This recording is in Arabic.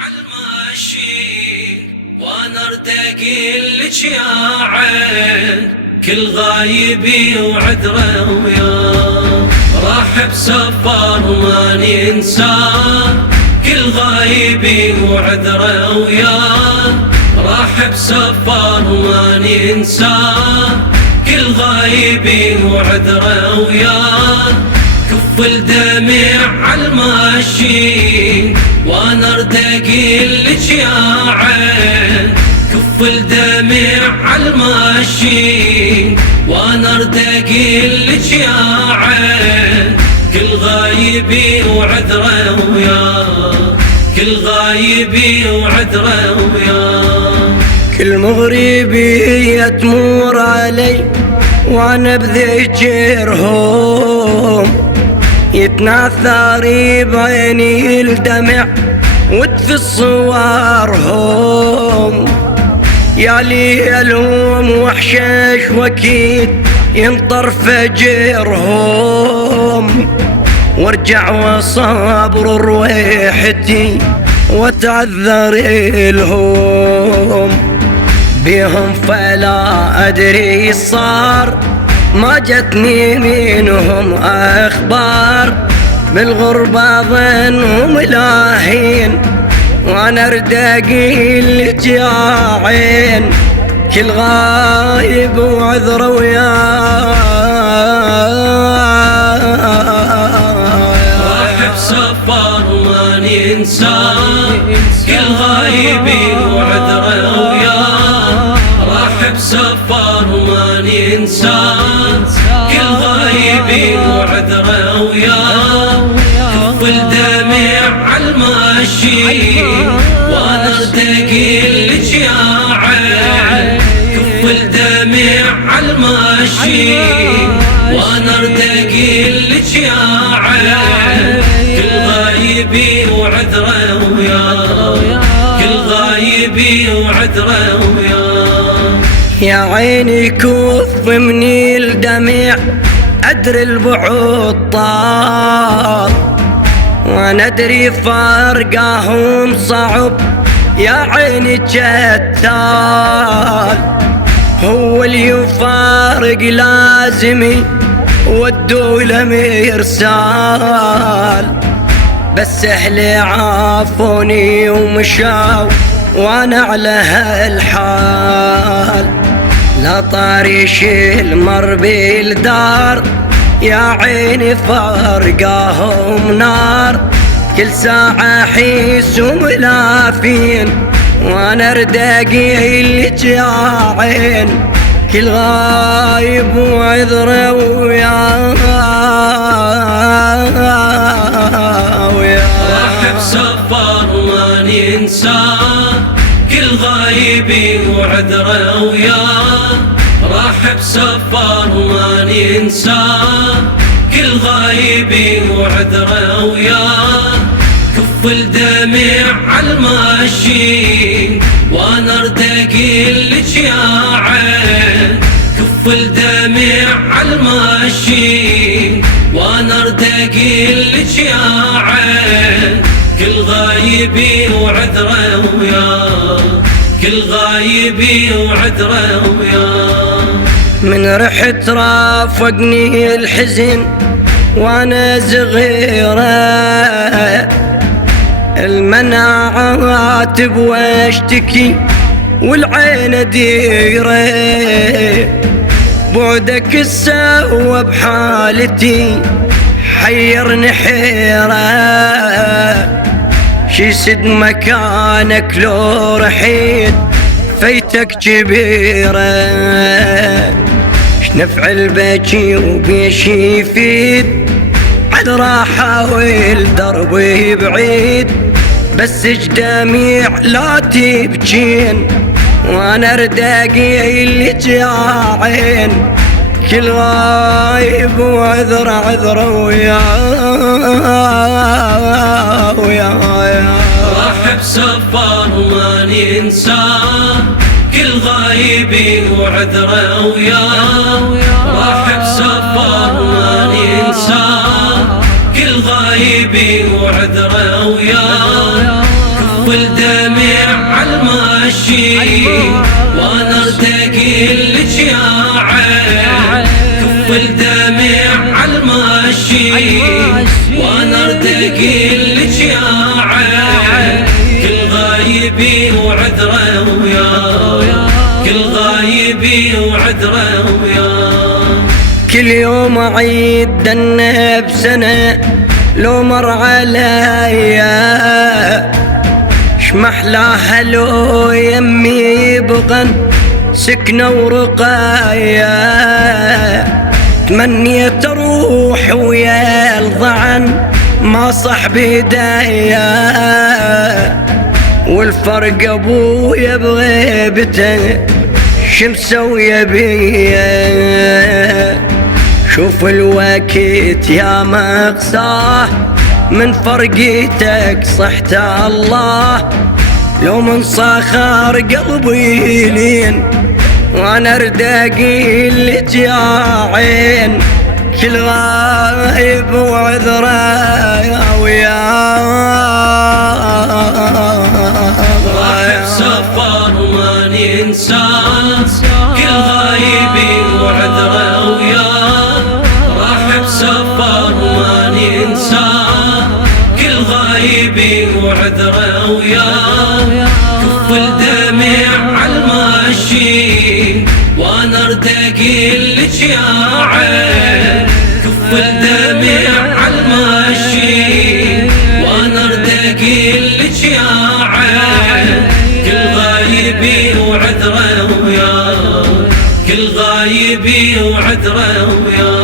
عالماشين وانا ردق لك يا عين كل غايبي وعذره وياه راح بسفر ما ننساه كل غايبي وعذره وياه راح بسفر ما ننساه كل غايبي وعذره وياه كف الدمع عالماشين وانا ردق لك يا عين كف الدمع عالماشين وانا ردق لك يا عين كل غايبي وعذره وياه كل غايبي وعذره وياه كل مغربي تمر علي وانا بذكرهم يتناثر بعيني الدمع وتفي صورهم يا ليلهم وحشش واكيد ينطر فجرهم وارجع وصبر رويحتي وتعذر لهم بهم فلا أدري صار ما جتني منهم أخبار بالغربة ظنهم لاهين وأنا أردقي لك يا عين كل غايب وعذره وياه راح بسفر ما ننساه كل غايبي وعذره وياه راح بسفر ما ننساه كل غايبي وعذره وياه كف الدمع عالماشين وانا ردقي لك يا عين كف الدمع عالماشين وانا ردقي لك يا عين كل غايبي وعذره وياه كل غايبي وعذره وياه يا عيني كف مني الدمع أدري البعد طال وانا ادري فرقهم صعب يا عيني جتال هو اللي يفارق لازمي والدولة مرسال بس اهلي عافوني ومشاو وانا على هالحال لا طاريش المر بالدار يا عيني فرقاهم نار كل ساعة حيس وملافين وانا رداقي لك يا عين كل غايب وعذره وياه راح بسفر ما ننساه كل غايبي وعذره وياه راح بسفر ما ننساه كل غايبي وعذره وياه كف الدمع عالماشين وانا ردقي لك يا عين كف الدمع عالماشين وانا ردقي لك يا عين كل غايبي وعذره وياه كل غايبي وعذره وياه من رحت رافقني الحزن وانا صغيرة المناعات بواشتكي والعين ديرة بعدك السوى بحالتي حيرني حيرة شي سد مكانك لو رحيت فيتك كبيرة شنفع البكي وبيش يفيد عد راح احاول دربي بعيد بس جدميع لا تبجين وانا رداقي لك يا عين كل غايب وعذر عذره وياه راح بسفر ما ننساه كل غايبي وعذره وياه راح بسفر ما ننساه كل غايبي وعذره وياه كف الدمع عالماشي وانا ارتقي لك يا عين، كف الدمع عالماشي وانا ارتقي لك يا عين، كل غايبي وعذره وياه، كل غايبي وعذره وياه. كل يوم عيد دنا بسنة لو مر عليا، شمحلاها لو يمي بغن سكنة ورقايا، تمنيت اروح ويا الضعن ما صح بيدايا، والفرق ابويا بغيبته شمسوية بيا، شوف الوقت يا مقصاه من فرقيتك صحت الله، لو من صخر قلبي لين وانا ارتقي لك يا عين، كل غايب وعذره وياه. راح بسفر ما ننساه، كل غايبي وعذره وياه، راح بسفر ما ننساه، كل غايبي وعذره وياه، كف الدمع عالماشي وانا ارتقي لك يا عين، كف الدمع عالماشي وانا ارتقي لك يا عين، كل غايبي وعذره وياه، كل غايبي وعذره وياه.